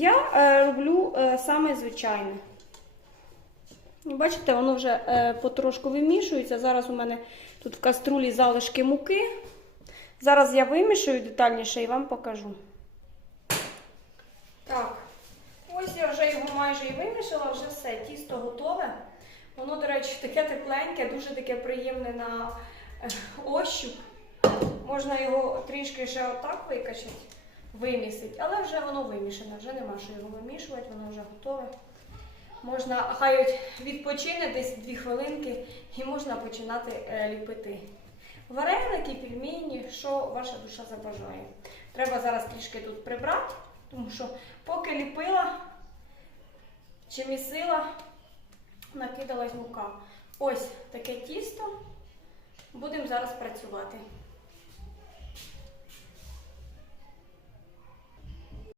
Я е, роблю е, саме звичайне. Ну, Бачите, воно вже е, потрошку вимішується. Зараз у мене тут в каструлі залишки муки. Зараз я вимішую детальніше і вам покажу. Так, ось я вже його майже і вимішала, вже все, тісто готове. Воно, до речі, таке тепленьке, дуже таке приємне на ощуп. Можна його трішки ще отак викачати, вимісити, але вже воно вимішане, вже нема що його вимішувати, воно вже готове. Можна хай відпочине десь дві хвилинки і можна починати е, ліпити. Вареники, пельмені, що ваша душа забажає. Треба зараз трішки тут прибрати, тому що поки ліпила чи місила, накидалась мука. Ось таке тісто. Будемо зараз працювати.